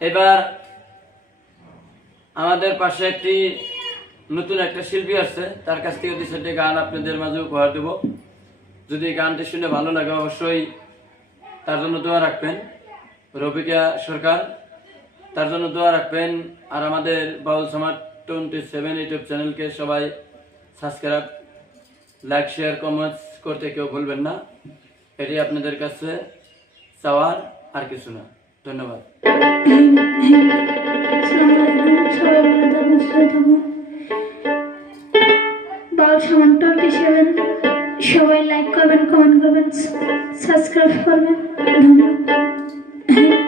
এবার আমাদের পাশে একটি নতুন একটা শিল্পী আসছে তার কাছ থেকে দুই গান আপনাদের মাঝে উপহার দেব। যদি গানটি শুনে ভালো লাগে, অবশ্যই তার জন্য দোয়া রাখবেন রবিকা সরকার। তার জন্য দোয়া রাখবেন আর আমাদের বাউল সমাজ টোয়েন্টি সেভেন ইউটিউব চ্যানেলকে সবাই সাবস্ক্রাইব, লাইক, শেয়ার, কমেন্টস করতে কেউ ভুলবেন না। এটি আপনাদের কাছে চাওয়ার আর কিছু না। ধন্যবাদ। সবাই লাইক করবেন কমেন্ট করবেন সাবস্ক্রাইব করবেন। ধন্যবাদ।